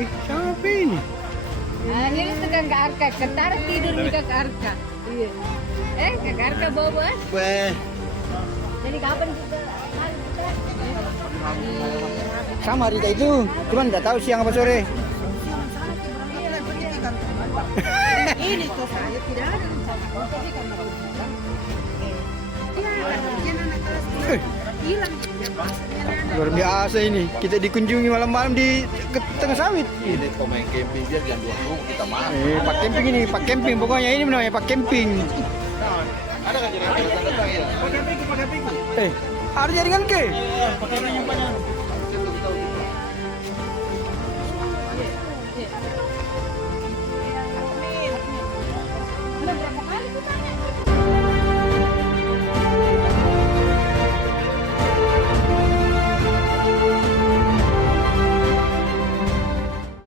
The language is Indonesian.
Siapa ini? Ini tukang ke Arka, ketar tidur di kakak Arka. Iya. Kakak Arka bawa. Weh, Jadi kapan kita? sama Rita itu. Cuman nggak tahu siang apa sore. Ini tuh saya tidak ada rencana. Tapi karena hilang. Luar biasa ini. Kita dikunjungi malam-malam di tengah sawit. Ini pemain camping dia jam 20 kita makan. Pak camping ini, Pak camping pokoknya ini namanya Pak camping. Ada kan jaringan datang ya? Ada jaringan ke? Pakai yang banyak.